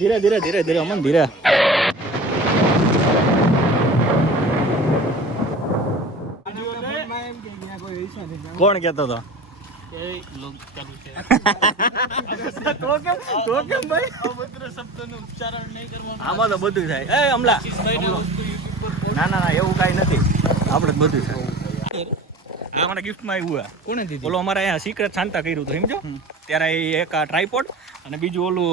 ધીરે ધીરે ધીરે ધીરે અમન ધીરે. કોણ કેતો હતો? આમાં તો બધું થાય. એ અમલા ના ના એવું કઈ નથી, આપણે બધું થાય. આ મને ગિફ્ટમાં આવ્યું. કોને દીધું? ઓલો અમારે અહીંયા સિક્રેટ શાંતા કર્યું હતું સમજો ત્યારે. એક આ ટ્રાયપોડ અને બીજું ઓલું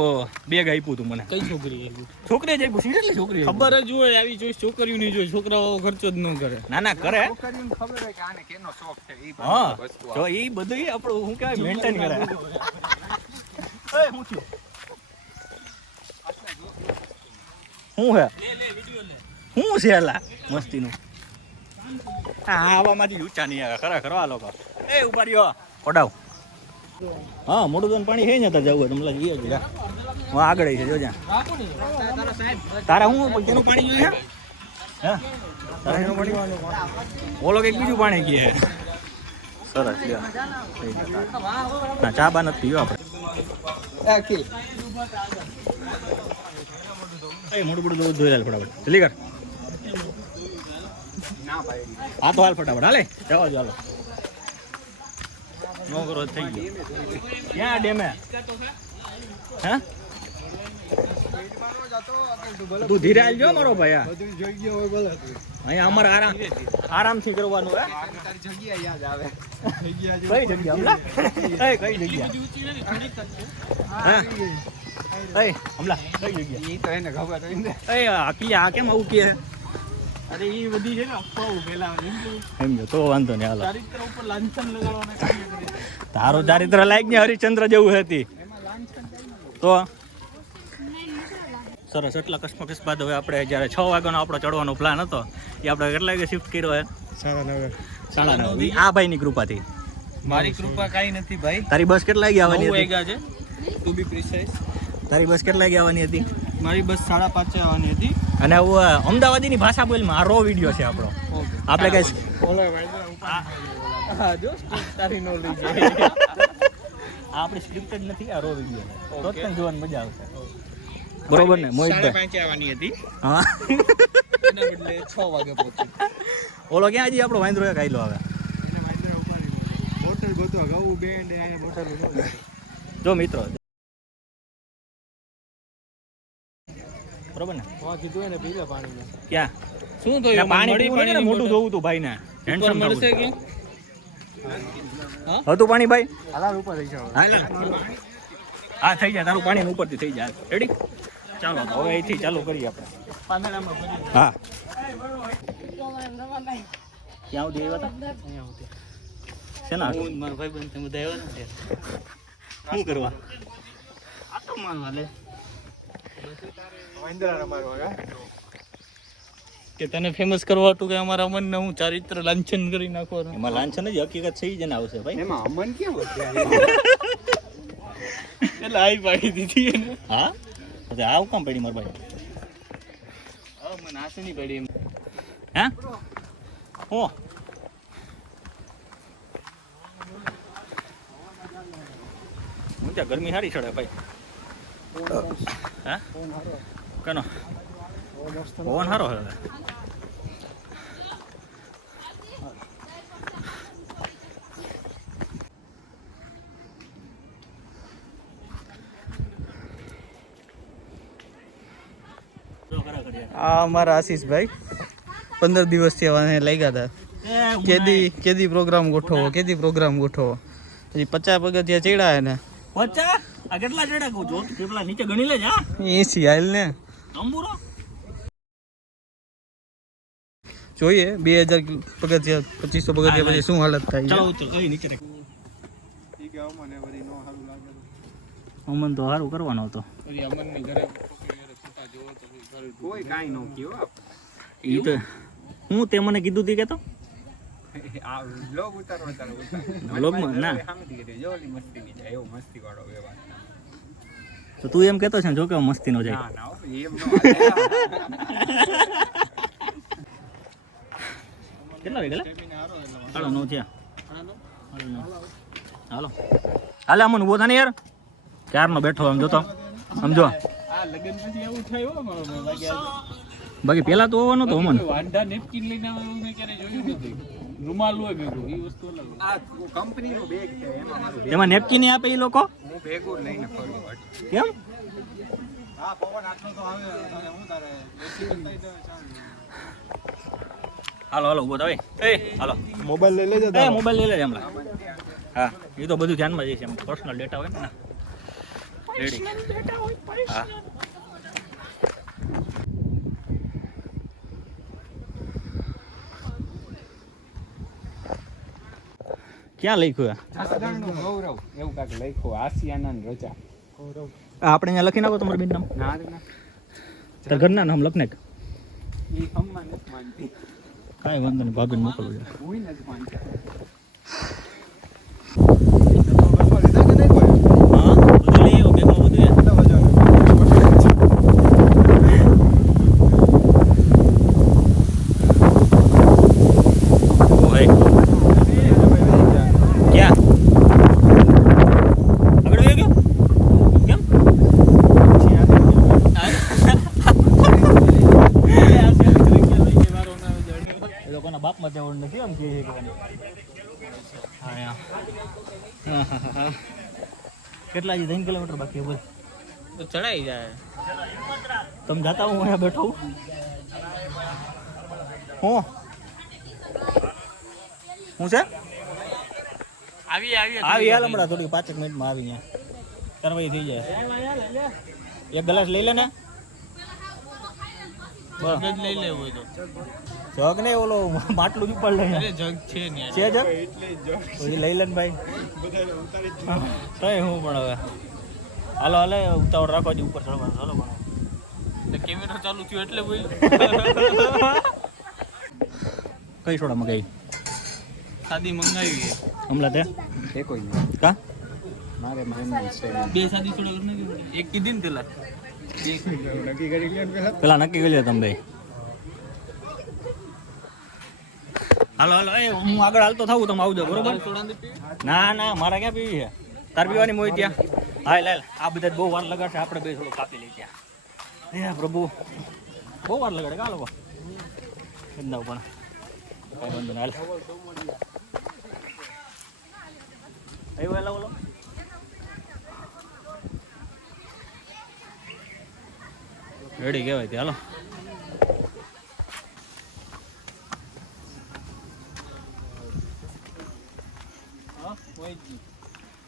બેગ આપ્યું હતું મને. કઈ છોકરી આપ્યું? છોકરી જ આપ્યું. સિરિયસલી છોકરી ખબર જ હોય આવી ચોઈસ છોકરીઓ ની જોઈ. છોકરાઓ ખર્ચો જ ન કરે. ના ના કરે. હા જો એ બધું આપણું શું કહેવાય મેન્ટેન કરે. શું થયું? શું હે? શું છે એલા મસ્તીનું? હા આવામાંથી ઊંચા નહીં આવે ખરેખર આ લોકો. એ ઉભા રહ્યો ઓડાવ. હા મોટું તો પાણી છે ને તો જવું હોય તમને જઈએ જ. હું આગળ છે જોજા. તારા હું તેનું પાણી જોઈએ હે? તારા એનું પાણી ઓલો કંઈક બીજું પાણી કહે. સરસ ના ચા બા નથી પીવો આપણે. મોટું મોટું દૂધ ધોઈ લે ફટાફટ જલ્દી કર. હા તો હાલ ફટાફટ હાલે જવા દો હાલો. નો કરો થઈ ગયો. ક્યાં ડેમે હે? તું ધીરે આવજો મારો ભાઈ. અહીંયા અમારે આરામથી કરવાનું હે. કઈ જગ્યા હમલા? કઈ જગ્યા? હમલા કઈ જગ્યા? આ કેમ આવું કે? અરે એ બધી છે ને અફવાઓ પેલા સમજો તો વાંધો નહીં હાલો. ચારિત્ર ઉપર લાંછન લગાડવાના. તારો ચારિત્ર લાયક ને હરિશ્ચંદ્ર જેવું હતી તો સરસ. એટલા કસમકસ બાદ હવે આપણે જ્યારે 6 વાગ્યાનો આપણો ચડવાનો પ્લાન હતો એ આપણે કેટલા વાગે શિફ્ટ કર્યો હે? 9:30. આ ભાઈની કૃપાથી. મારી કૃપા કાઈ નથી ભાઈ. તારી બસ કેટલા વાગે આવવાની હતી? 9 વાગ્યા છે ટુ બી પ્રિસાઇઝ. તારી બસ કેટલા વાગે આવવાની હતી? મારી બસ 5:30 આવવાની હતી. અને અમદાવાદીની ભાષા બોલમાં આ રો વિડીયો છે આપણો. આપણે કઈ જો તારી નો લઈ જાય. આપણી સ્ક્રિપ્ટ જ નથી આ રો વિડીયો. તો જ જોવાની મજા આવશે. બરોબર ને મોહિતભાઈ? 5:30 આવવાની હતી. હા એના બદલે 6 વાગે પહોંચી. ઓલો ક્યાં હજી આપણો વાંદરો એક આયલો આવે. હોટલ ગોતો ગૌ બેન્ડ આયા હોટલ. જો મિત્રો બરોબર ને કીધું એને પીલે પાણી. ક્યાં શું થયું? પાણી મોટું જોવું તું ભાઈ ને. ઉપર મળશે કે હતું પાણી ભાઈ? હાલા ઉપર થઈ જાવ. હા થઈ જાય તારું પાણી ઉપરથી થઈ જાય. રેડી ચાલો તો હવે અહીંથી ચાલુ કરીએ આપણે. હા ક્યાં સુધી આવ્યા હતા? શેના મારા ભાઈ બંધ બધા આવ્યા ને શું કરવા? આટો મારવા લે કે તને ફેમસ કરવા હતું કે અમારા અમનને હું ચારિત્ર લાંછન કરી નાખવાનું. એમાં લાંછન જ હકીકત થઈ જ ને આવશે ભાઈ. એમાં અમન કેમ એટલે આઈ પાડી દીધી એને. હા તો આવ કામ પડી માર ભાઈ? હા મને આસે નહીં પડી એમ. હે હો હું ત્યાં ગરમી સારી ચડે ભાઈ. હા કનો પવન સારો છે. આ અમારા આશીષભાઈ 15 દિવસથી લાગ્યા હતા. કેદી પ્રોગ્રામ ગોઠવો હજી 50 પગથિયા ચડ્યા ને. 50 આ કેટલા ચડ્યા કહું જો કેટલા નીચે ગણી લેજ. હા 80 હાલ ને તંબુરો જોઈએ 2000 પગથિયા 2500 પગથિયા પછી શું હાલત થાય. ચાલો તો કઈ નીચે રાખ. અમન તો સારું કરવાનો હતો. કોઈ કાઈ નો કયો ઈ તો હું તે મને કીધું તી કે તો આ વ્લોગ ઉતારવા તારો વ્લોગમાં ના સામેથી કે જોલી મસ્તી ની જાય એવો મસ્તી વાળો વ્યવહાર. તો તું એમ કહેતો છે ને જો કે મસ્તી નો જાય. ના ના એમ નો કેટલા વાગે હાલો 9 થયા. હાલો હાલે અમન ઉભો થા ને યાર. ક્યારનો બેઠો આમ જોતો સમજો. લગન પછી એવું થયું હો મારો ભાઈ બાકી પેલા તો હોવાનો તો અમન વાંઢા નેપકિન લઈને આવે એવું મેં ક્યારે જોયું નથી. રૂમાલ હોય ભેગું એ વસ્તુ અલગ. આ કંપનીનું બેગ છે એમાં મારું એમાં નેપકિન આપે એ લોકો હું ભેગું લઈને ફરું કેમ હા પવન આટલો તો આવે અને હું તારે હાલો હાલો ઉભો થાવ એ હાલો મોબાઈલ લઈ લેજો એ મોબાઈલ લઈ લેજે હમણાં હા એ તો બધું ધ્યાનમાં જઈશ એમ પર્સનલ ડેટા હોય ને રેડી હા ક્યાં લખ્યું જસદણનું ગૌરવ એવું કાંઈક લખ્યું આસિયાના રજા. આપણે અહીંયા લખી નાખો તમારું બેન નામ ના ના તાર ઘરના નામ લખ નાખ એ અમ્મા નથી માનતી. કાંઈ વાંધો નહીં ભાભીને મોકલવું છે હું નથી માનતી. હા બધું લઈ આવ્યો બેગમાં બધું ક્યાં આગળ વયો ગયો કેમ એ લોકોના બાપમાં જવાનું નથી આમ કે હા યા કેટલા હજી 3 કિલોમીટર બાકી બોલ તો ચડાઈ જાય. તમે જાતા હું અહીંયા બેઠો હું છે આવી આવી હાલ હમણાં થોડી 5 મિનિટમાં આવી ગયા કરવાઈ થઈ જાય એક ગ્લાસ લઈ લે ને લઈ લેવું હોય તો જગ ને ઓલો માટલું જ ઉપર લઈ જગ છે ને છે જગ પછી લઈ લે ને ભાઈ કઈ હું પણ હવે હાલો હાલે ઉતાવળ રાખો જી ઉપર ચડવાનું ચાલો પણ કેમેરો ચાલુ થયો એટલે બોલ. કઈ સોડામાં ગઈ સાદી મંગાવી હમણાં તે એ કોઈ નહીં કા મારે મહેનત છે બે સાદી થોડા એક કીધી ને પેલા નક્કી કરી લ્યો ને પેલા પેલા નક્કી કરી લે તમે ભાઈ હાલો હાલો એ હું આગળ હાલતો થાવું તમે આવજો બરોબર ના ના મારા ક્યાં પીવી છે તાર પીવાની મોઈ ત્યાં હા લે આ બધા બહુ વાર લગાડશે આપણે બે થોડું કાપી લઈ ત્યાં હે પ્રભુ બહુ વાર લગાડે કા લોકો ના પણ કઈ વાંધો ના હાલ આવ્યો એલા બોલો રેડી કહેવાય તે હાલો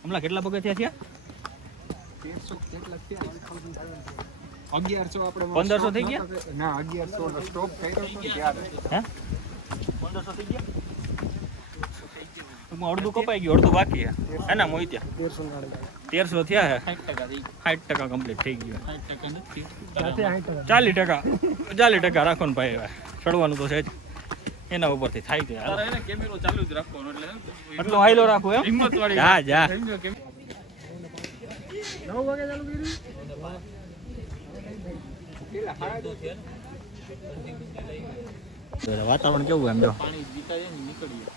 હમણાં કેટલા પગથિયા થયા 1300 કેટલા થયા 1100 આપણે 1500 થઈ ગયા? ના 1100 નો સ્ટોપ કર્યો તો ત્યારે હે 1500 થઈ ગયા ટૂંકમાં અડધું કપાઈ ગયું અડધું બાકી હે ને મોહિત્યા 1300 થયા હે 60% કમ્પ્લીટ થઈ ગયું 40% રાખો ને ભાઈ ચડવાનું તો છે જ એના ઉપરથી થાય છે કેમેરો ચાલુ જ રાખવાનો એટલે એટલો હાઈલો રાખો એમ હિંમત વાળી જા જા 9 વાગે ચાલુ કર્યું વાતાવરણ કેવું એમ જો પાણી જીતા જાય ને નીકળીએ.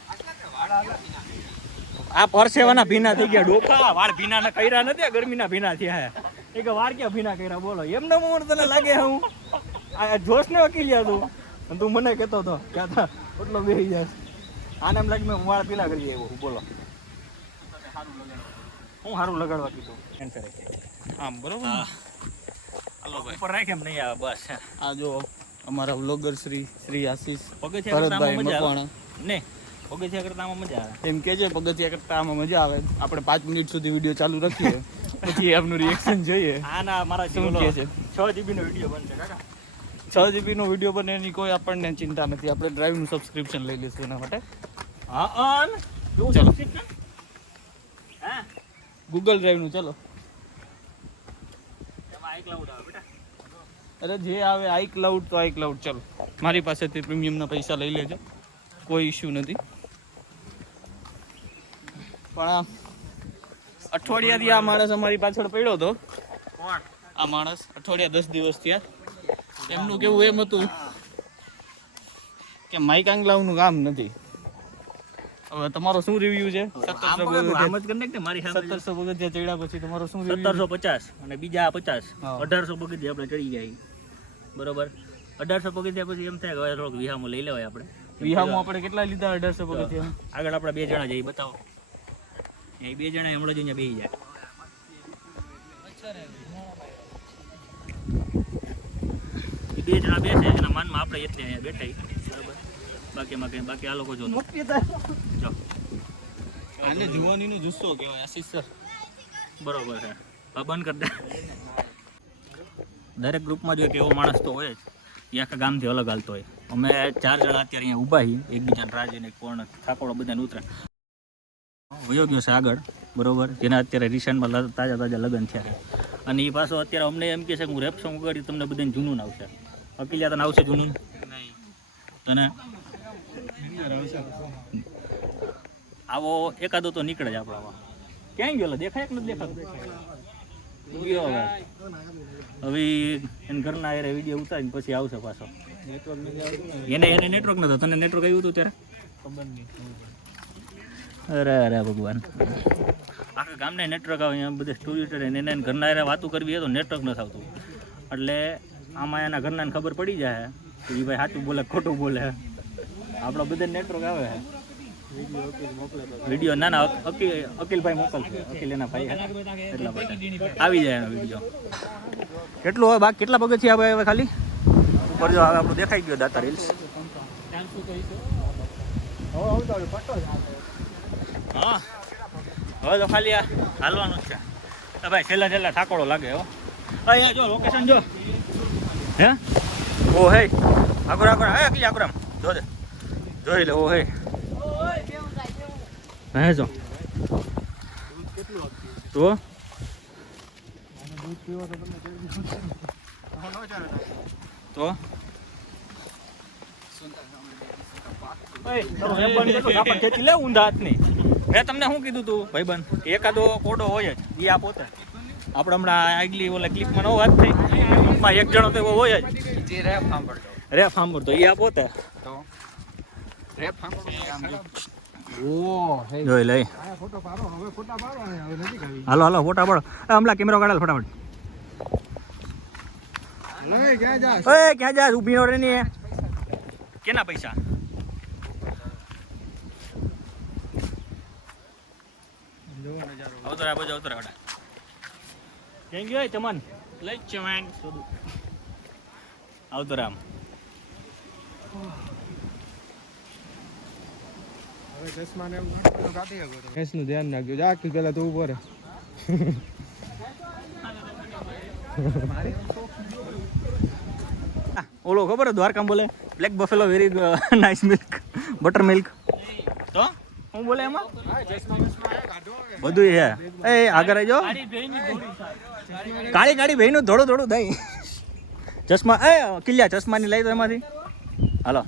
આ પરસેવાના ભીના થઈ ગયા ડોકા વાળ ભીના ના કર્યા નથી ગરમીના ભીના થયા હે એ કે વાળ ક્યાં ભીના કર્યા બોલો એમને મને તને લાગે હું આ જોશ ને વકીલ્યા તું અને તું મને કહેતો હતો કે આ એટલો બેસી જાય આને એમ લાગે મેં વાળ પીલા કરી આવ્યો બોલો હું સારું લગાડવા કીધું આમ બરોબર ને? હાલો ભાઈ ઉપર રાખ એમ નહીં આવે બસ આ જો અમારા વ્લોગર શ્રી આશીષ પગથિયા કરતા ભરતભાઈ આમાં મજા આવે મકવાણા ને પગથિયા કરતા આમાં મજા આવે એમ કે છે પગથિયા કરતા આમાં મજા આવે આપણે 5 મિનિટ સુધી વિડીયો ચાલુ રાખીએ પછી આપનું રિએક્શન જોઈએ આ ના મારા શું કહે છે 6 GB નો વિડીયો બનશે કાકા 6 GB નો વિડીયો બને એની કોઈ આપણને ચિંતા નથી આપણે ડ્રાઈવનું સબસ્ક્રિપ્શન લઈ લઈશું એના માટે હા અન કેવું ચલો. છે હા ગૂગલ ડ્રાઈવનું ચલો એમાં iCloud આવે બેટા અરે જે આવે iCloud તો iCloud ચલો મારી પાસેથી પ્રીમિયમના પૈસા લઈ લેજો કોઈ ઇશ્યુ નથી પણ આ અઠવાડિયાથી આ માણસ અમારી પાછળ પડ્યો હતો કોણ આ માણસ અઠવાડિયા 10 દિવસ થયા એમનું કેવું એમ હતું કે માઇક આંગલાવનું કામ નથી હવે તમારો શું રિવ્યુ છે આમ જ કનેક્ટ ને મારી સામે 1700 પગથિયા ચડ્યા પછી તમારો શું review? 1750 અને બીજા 50 હા. 1800 પગથિયા આપણે ચડી જાય બરોબર 1800 પગથિયા પછી એમ થાય કે હવે થોડોક વિહામો લઈ લેવાય આપણે વિહામાં આપણે કેટલા લીધા 1800 પગથિયા આગળ આપણે 2 જણા જઈએ બતાવો એ 2 જણા હમણાં જ અહીંયા બેસી જાય એ 2 જણા બેસે એના માનમાં આપણે એટલે અહીંયા બેઠા બરાબર બાકી આ લોકો જો જો આને જુવાનીનો જુસ્સો કહેવાય આશીષ સર બરોબર છે હવે બંધ કરી દે દરેક ગ્રુપમાં જો એક એવો માણસ તો હોય જ એ આખા ગામથી અલગ હાલતો હોય અમે 4 જણા અત્યારે અહીંયા ઊભા છીએ એકબીજાને રાહ જોઈને કોણ થાકોડો બધાને ઉતરે વયો ગયો છે આગળ બરોબર જેના અત્યારે રિસેન્ટમાં તાજા લગ્ન થયા છે અને એ પાછો અત્યારે અમને એમ કહે છે કે હું રેપ સોંગ ઉગાડી તમને બધાને જૂનું આવશે અકિલિયા તને આવશે જૂનું તને આવો એકાદો તો નીકળે જ આપણામાં ક્યાંય ગયો દેખાય કે નથી દેખાતું ગયો હવે એને ઘરના એરે વિડીયો ઉતારીને પછી આવશે પાછો એને નેટવર્ક નતો તને નેટવર્ક આવ્યું હતું ત્યારે અરે ભગવાન આખા ગામને નેટવર્ક આવે અહીંયા બધે સ્ટોરી ઉતરે એને ઘરના એરે વાતું કરવી તો નેટવર્ક નથી આવતું એટલે આમાં એના ઘરનાને ખબર પડી જાય કે એ ભાઈ સાચું બોલે ખોટું બોલે આપણા બધા નેટવર્ક આવે વિડીયો ના અકિલભાઈ મોકલશે અકિલ એના ભાઈ એટલા માટે આવી જાય એનો વિડીયો કેટલું હવે બાકી કેટલા પગથિયા આવે હવે ખાલી ઉપર જો હવે આપણું દેખાઈ ગયો દાતા રીલ્સ હા હવે તો ખાલી આ હાલવાનું જ છે ભાઈ છેલ્લા ઠાકોડો લાગે હો અહીંયા જો લોકેશન જો હે ઓ હે આગળ હે અકલી આગળ જો દે જોઈ લે ઓ હે હે જો તો લે ઊંધા હાથની મેં તમને શું કીધું તું ભાઈબંધ એકાદો કોડો હોય જ એ આ પોતે આપણે હમણાં આગલી ઓલા ક્લિપમાં નો વાત થઈ ક્લિપમાં એક જણો તો એવો હોય જ રેપ સાંભળતો એ આ પોતે જોઈ લઈ હાલો ફોટા પાડો હમણાં કેમેરો કાઢાલ ફટાફટ ક્યાં જા ઊભી નો રે ની કેના પૈસા અવતરા ક્યાં ગયો ચમન લઈ ચમન અવતરામ નું ધ્યાન રાખજો જા પેલા તો ઉભો રહે ઓલો ખબર દ્વારકામાં બોલે black Buffalo very nice milk butter milk તો હું બોલે એમાં બધું હે એ આગળ આવજો કાળી કાળી ભાઈ નું થોડું દઈ ચશ્મા એ કિલ્લા ચશ્માની લઈ દો એમાંથી હાલો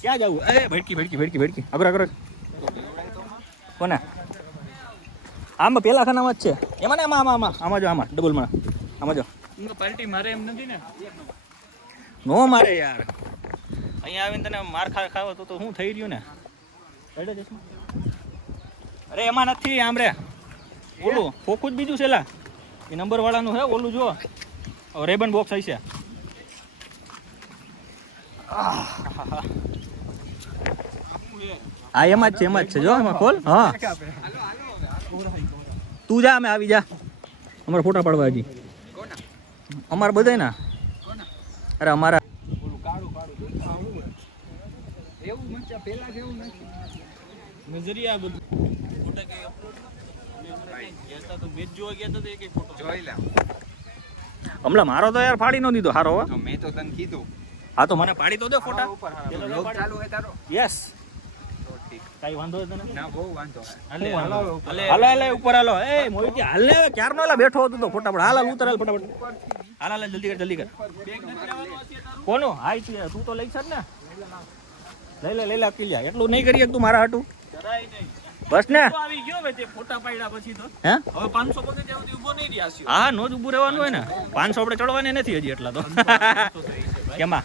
ક્યાં જવું એ ભડકી આગળ કોને આમાં પેલા ખાનામાં જ છે એમાં ને આમાં જો આમાં ડબલમાં આમાં જો પાર્ટી મારે એમ નથી ને નો મારે યાર અહીંયા આવીને તને માર ખાવો તો શું થઈ રહ્યું ને અરે એમાં નથી આમ રે ઓલું ફોકું જ બીજું છે લા એ નંબર વાળાનું હે ઓલું જો રેબન બોક્સ હશે આ એમાં જ છે જો એમાં ખોલ હા તું જા અમે આવી જા અમારે ફોટા પાડવા હજી અમારે બધાય ના અરે અમારા નજરિયા બધું હમણાં મારો તો યાર ફાડી નો દીધો હારો મેં તો તને કીધું હા તો મને પાડી તો દે ફોટા ચાલુ હે તારો યસ કઈ વાંધો તને ના બહુ વાંધો હાલે ઉપર હાલો એ મોહિત હાલ ને ક્યારનો હાલા બેઠો હતો તો ફોટા હાલ ઉતર હાલ ફટાફટ હાલ જલ્દી કર કોનો હાઈ તું તો લઈ છ ને લઈ લે કિલ્યા એટલું નહીં કરી તું મારા હાટું બસ ને આવી ગયો હવે તે ફોટા પાડ્યા પછી તો હે હવે 500 પગથિયા સુધી ઊભો નહીં રહ્યા હા નો જ ઊભું રહેવાનું હોય ને 500 આપણે ચડવાની નથી હજી એટલા તો કેમાં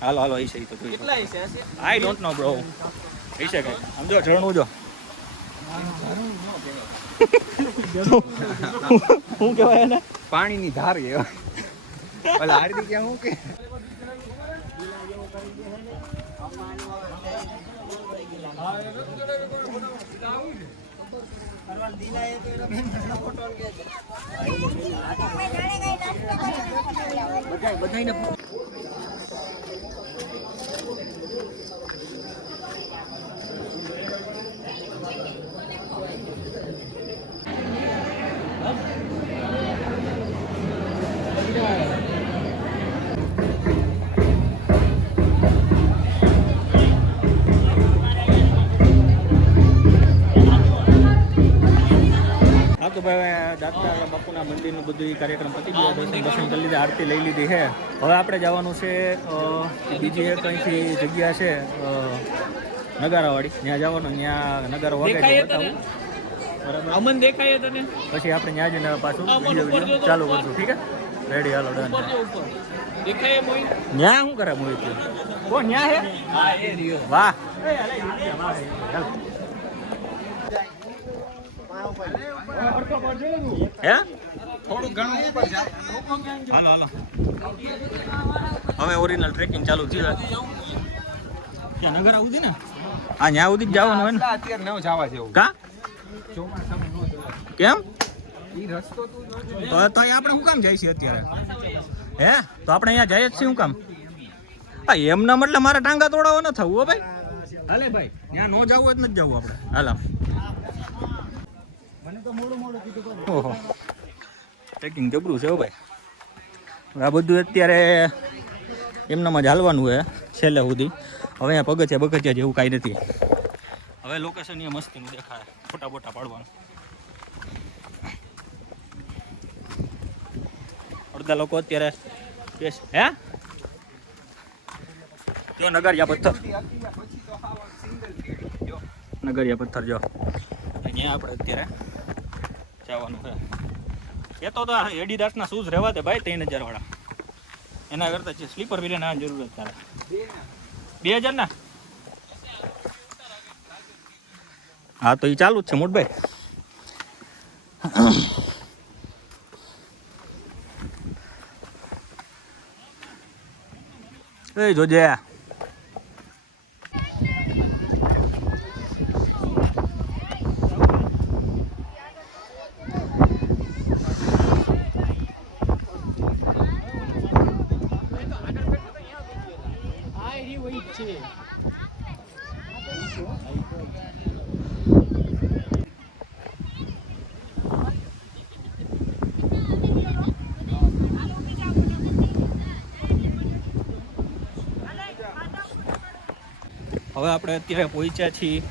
હાલો એ છે તો જોઈએ કેટલા છે આઈ ડોન્ટ નો બ્રો કહી શકાય. આમ જો ઝરણું જો શું કહેવાય એને? પાણીની ધાર કહેવાય. ઓલા હાર્દિક શું કે હા તો ભાઈ દાતા બાપુના મંદિરનું બધું કાર્યક્રમ પતી ગયો. દર્શન કરી લીધા, આરતી લઈ લીધી છે. હવે આપણે જવાનું છે બીજી એક અહીંથી જગ્યા છે નગારાવાળી, ત્યાં જવાનું. ત્યાં નગારો વાગે બતાવું બરાબર. અમન દેખાય તને પછી આપણે ત્યાં જઈને પાછું વિડીયો ચાલુ કરશું. ઠીક છે, રેડી, હાલો ડન. દેખાય મોઈ ન્યા શું કરે મોહિત? ઓ ન્યા હે? હા એ રહ્યો વાહ. હે થોડું ઘણું ઉપર જાય. હાલો હાલો, હવે ઓરિજિનલ ટ્રેકિંગ ચાલુ થયું. ત્યાં નગર આવું ને? હા, ન્યા સુધી જ જવાનું હોય ને? અત્યારે ન જવા જેવું. કા ચોમાસામાં ન જવાય. કેમ? ઈ રસ્તો તું જોજો. તો આપણે શું કામ જાય છે અત્યારે? હે તો આપણે અહીંયા જઈએ જ છીએ શું કામ? હા, એમના મતલબ મારા ટાંગા તોડાવવા ન થવું હો ભાઈ. હાલે ભાઈ, ત્યાં ન જવું જ નથી જવું આપણે. હાલા. ઓહો, ટ્રેકિંગ જબરું છે હો ભાઈ. આ બધું અત્યારે એમનામાં જ હાલવાનું હોય છેલ્લે સુધી. હવે અહીંયા પગથિયા જેવું કાંઈ નથી. હવે લોકેશન અહીંયા મસ્તીનું દેખાય, ફોટા બોટા પાડવાનું. અડધા લોકો અત્યારે હે જો નગરિયા પથ્થર, નગરિયા પથ્થર જો અહીંયા આપણે અત્યારે જવાનું છે. એ તો એડિડાસના શૂઝ રહેવા દે ભાઈ, 3000 વાળા. એના કરતાં છે સ્લીપર વિલે ના જરૂર તારે 2000 ના. હા તો એ ચાલુ જ છે મોટભાઈ. એ જોજે હવે આપણે અત્યારે પહોંચ્યા છીએ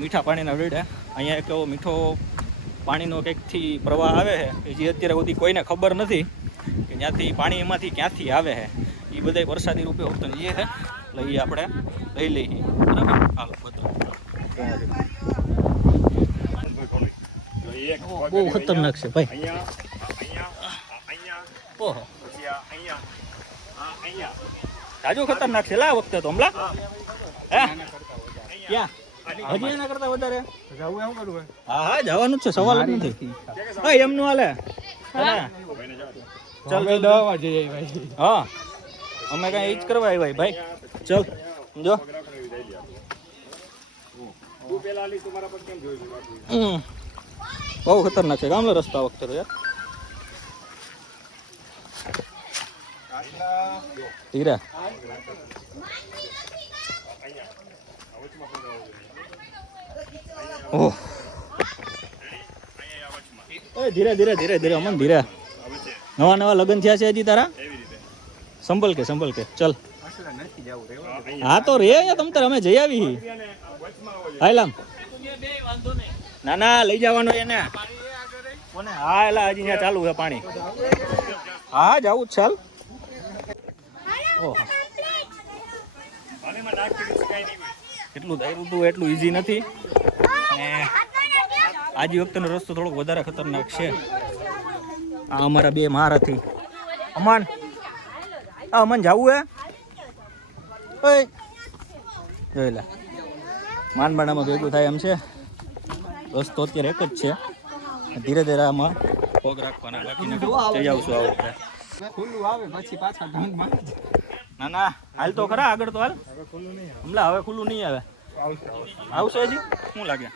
મીઠા પાણીના વેડે. અહીંયા એક એવો મીઠો પાણીનો કંઈકથી પ્રવાહ આવે છે કે જે અત્યારે સુધી કોઈને ખબર નથી કે ત્યાંથી પાણી એમાંથી ક્યાંથી આવે છે. એ બધા વરસાદી રૂપે હોતો એ છે, લઈએ આપણે લઈ લઈએ. બરાબર, હાલો બધું બહુ ખતરનાક છે ભાઈ. ઓહો, રાજુ ખતરનાક છે લા આ વખતે તો હમણાં. હે ક્યાં હજી એના કરતા વધારે જવું એવું કરવું હા હા જવાનું જ છે, સવાલ જ નથી. હા એમનું હાલે. ચાલ દવા જઈએ ભાઈ. હા અમે કઈ ઈ જ કરવા આવ્યા ભાઈ. ચલ જો બહુ ખતરનાક છે ગામલો રસ્તા વખતે યાર. હીરા ઓહ, ધીરે ધીરે ધીરે ધીરે અમન ધીરે. નવા નવા લગ્ન થયા છે હજી તારા? સંભલ કે ચલ. હા તો રે અહીંયા તમ તારે અમે જઈ આવી. હાલામ ના ના લઈ જવાનો એને કોને? હા એલા હજી ત્યાં ચાલુ છે પાણી. હા જાવું ચાલ. ઓહો, એટલું ધાર્યું હતું એટલું ઈઝી નથી. અને આજે વખતેનો રસ્તો થોડોક વધારે ખતરનાક છે. આ અમારા બે મહારથી અમન, અમન જવું હે? ઓય જોઈ લે માનબાડામાં ભેગું થાય એમ છે. રસ્તો અત્યારે એક જ છે. ધીરે ધીરે આમાં પગ રાખવાના, બાકીને જઈ આવશું આ વખતે. ખુલ્લું આવે પછી પાછા ઢંગ મારે. ના ના હાલ તો ખરા, આગળ તો હાલ. હમણાં હવે ખુલ્લું નહીં આવે. આવશે હજી શું લાગે?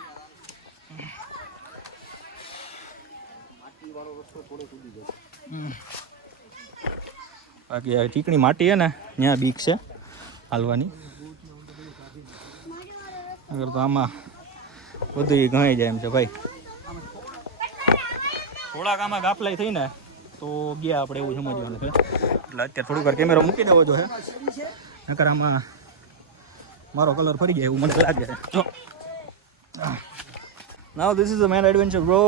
બાકી આ ચીકણી માટી હે ને ત્યાં બીક છે હાલવાની. અગર તો આમાં બધું ઘણાઈ જાય એમ છે ભાઈ. થોડાક આમાં ગાફલાઈ થઈ ને તો ગયા આપણે એવું સમજવાનું છે. એટલે અત્યારે થોડીક વાર કેમેરો મૂકી દેવો જોઈએ, નકર આમાં મારો કલર ફરી જાય એવું મને લાગે છે. જો now this is the main adventure bro.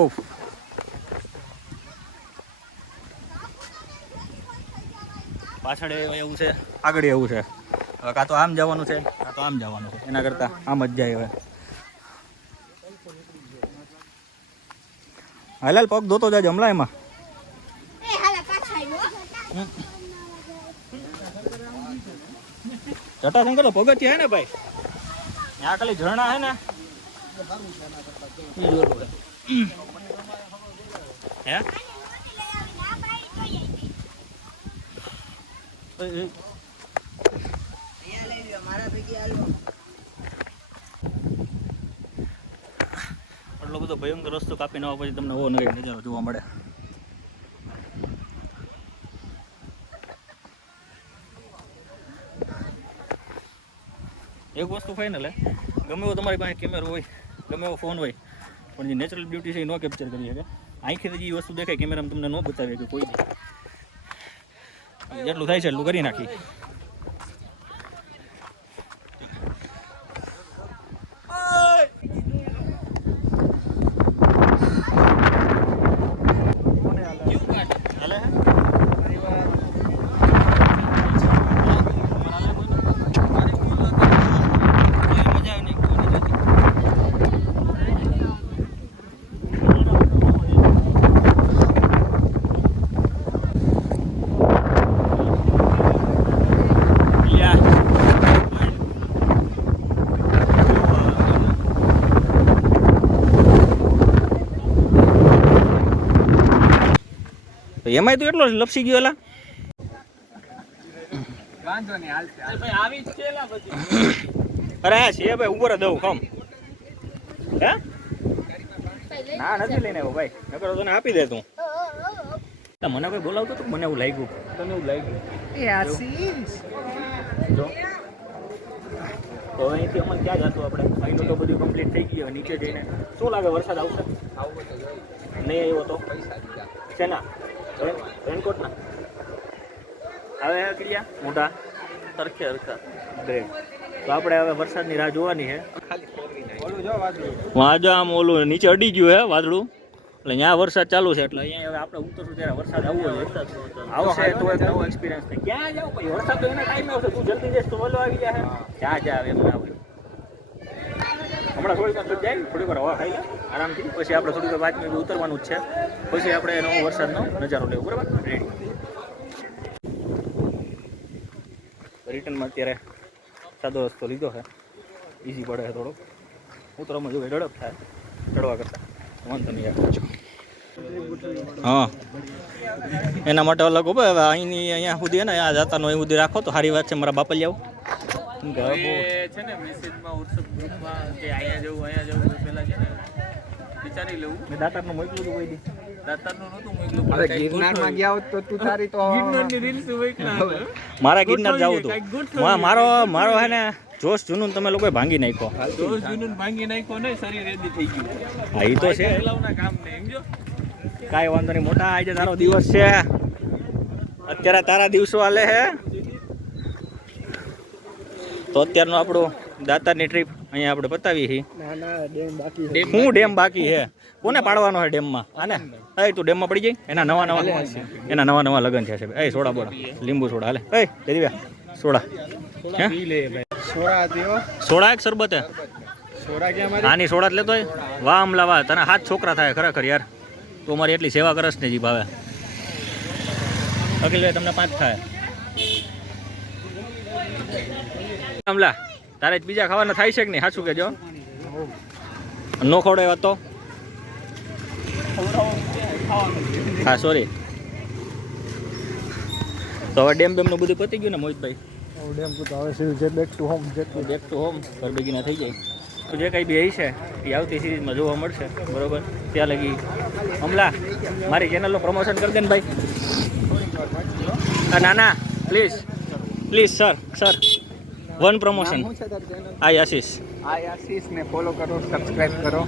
ઓફ પાછળ એવું છે, આગળ એવું છે. હવે કાં તો આમ જવાનું છે, કાં તો આમ જવાનું છે. એના કરતાં આમ જ જાય. હવે હાલ પગ ધોતો જાય હમણાં એમાં. જટાશંકર તો પગથિયા હે ને ભાઈ, ત્યાં ખાલી ઝરણા હે ને હે. એટલો બધો ભયંકર રસ્તો કાપીને આવવા પછી તમને ઓવો નજારો જોવા મળે. એક વસ્તુ ફાઇનલ હે, ગમે એવો તમારી પાસે કેમેરો હોય, ગમે એવો ફોન હોય, પણ જે નેચરલ બ્યુટી છે એ ન કેપ્ચર કરી શકે. આંખેથી જે વસ્તુ દેખાય કેમેરામાં તમને ન બતાવે કે કોઈ નહીં. જેટલું થાય છે એટલું કરી નાખી. એમાંય તો એટલો લપસી ગયો એલા. વાંધો નહીં હાલશે. ભાઈ આવી જ છે લા બધી. અરે હા છે ભાઈ, ઉપર દઉં ખમ. હે ના નથી લઈને આવ્યો ભાઈ, નકર તને આપી દે તું. મને કોઈ બોલાવતો તો મને એવું લાગ્યું. તને એવું લાગ્યું? જો તો અહીંથી અમને ક્યાં જશું આપણે? અહીંનું તો બધું કમ્પ્લીટ થઈ ગયું. નીચે જઈને શું લાગે વરસાદ આવશે? નહીં આવ્યો તો છે ના રેનકોટના હવે ક્રિયા મોટા સરખે સરખા ગ્રેડ. તો આપણે હવે વરસાદની રાહ જોવાની છે. વાંધો આમ ઓલું નીચે અડી ગયું હે વાદળું, એટલે ત્યાં વરસાદ ચાલુ છે. એટલે અહીંયા હવે આપણે ઉતરશું ત્યારે વરસાદ આવવો જોઈએ. આવશે તો એક નવો એક્સપિરિયન્સ થાય. ક્યાં જાવ ભાઈ, વરસાદ તો એના ટાઈમે આવશે. તું જલ્દી જઈશ તો વહેલો આવી જાય. ક્યાં જાવ એમ ના હોય. હમણાં થોડીક વાર જાય, થોડીક વાર હવા ખાઈ લે આરામથી. પછી આપણે થોડીક વાર 5 મિનિટ ઉતરવાનું જ છે. પછી આપણે એનો વરસાદનો નજારો લેવો. બરાબર, રેડી. રિટર્નમાં અત્યારે સાદો રસ્તો લીધો છે, ઇઝી પડે છે થોડોક. ઉતરવામાં જો ઝડપ થાય ચડવા કરતાં, વાંધો નહીં આવે. હા એના માટે અલગ ઉભો. હવે અહીંયા સુધી ને આ જતા અહીં સુધી રાખો તો સારી વાત છે. મારા બાપા જાવ છે ને મેસેજમાં વોટ્સઅપ ગ્રુપમાં કે અહીંયા જવું પેલા છે ને વિચારી લેવું. મેં દાતારનું મોકલું હતું કોઈ દી. દાતારનું નહોતું મોકલું. અરે ગિરનારમાં ગયા હોત તો તું તારી તો ગિરનારની રીલ્સ મોકલા. મારા ગિરનાર જવું હતું. મારો હે ને જોશ જુનૂન તમે લોકોએ ભાંગી નાખ્યો. જોશ જુનૂન ભાંગી નાખ્યો ને, શરીર રેડી થઈ ગયું. હા એ તો છે, પહેલાના કામ ને સમજો. કાંઈ વાંધો નહીં મોટા. આજે તારો દિવસ છે, અત્યારે તારા દિવસો હાલે છે. તો અત્યારનું આપણું દાતારની ટ્રીપ અહીંયા આપણે પતાવી છે. શું ડેમ બાકી છે? કોને પાડવાનો છે ડેમમાં? આને એ તું ડેમમાં પડી જાય. એના નવા લગ્ન છે. એ સોડા બોડા લીંબુ સોડા હાલે. એ જયદીભાઈ સોડા સોડા એક શરબત હે. આની સોડા જ લેતો હોય. વાહ અમલા વાહ, તને 7 છોકરા થાય ખરેખર યાર. તો મારી એટલી સેવા કરસ ને જી ભાવે. અખિલભાઈ તમને 5 થાય. અમલા તારે જ બીજા ખાવાના થાય છે કે નહીં? સાચું કેજો. નો ખવડાવ્યા તો હા સોરી. તો હવે ડેમ બેમનું બધું પતી ગયું ને મોહિતભાઈ? ડેમ તો હવે સીધું જે બેક ટુ હોમ જેટલું બેક ટુ હોમ ઘર ભેગીના થઈ જાય. તો જે કંઈ બી છે એ આવતી સિરીઝમાં જોવા મળશે બરોબર. ત્યાં લગી અમલા મારી ચેનલનું પ્રમોશન કરી દે ને ભાઈ. ના ના please please sir sir one promotion. આ આશીષ. આ આશીષને ફોલો કરો, સબસ્ક્રાઇબ કરો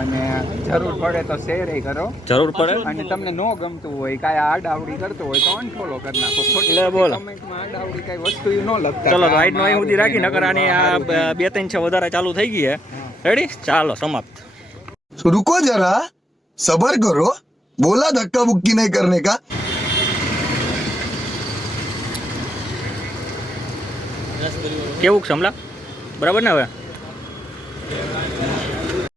અને જરૂર પડે તો શેર કરો. જરૂર પડે. અને તમને ન ગમતું હોય કાંઈ આડાવડી કરતો હોય તો અનફોલો કરી નાખો. લે બોલ. કમેન્ટમાં આડાવડી કાંઈ વસ્તુ ન લખતા. ચલો તો હાઈટનો અહીં સુધી રાખી નકર આની આ 2-3 છે વધારે ચાલુ થઈ ગઈ હે. રેડી? ચાલો સમાપ્ત. रुको जरा सबर करो बोला धक्का बुक्की नहीं करने का કેવું છે અમલા? બરાબર ને હવે?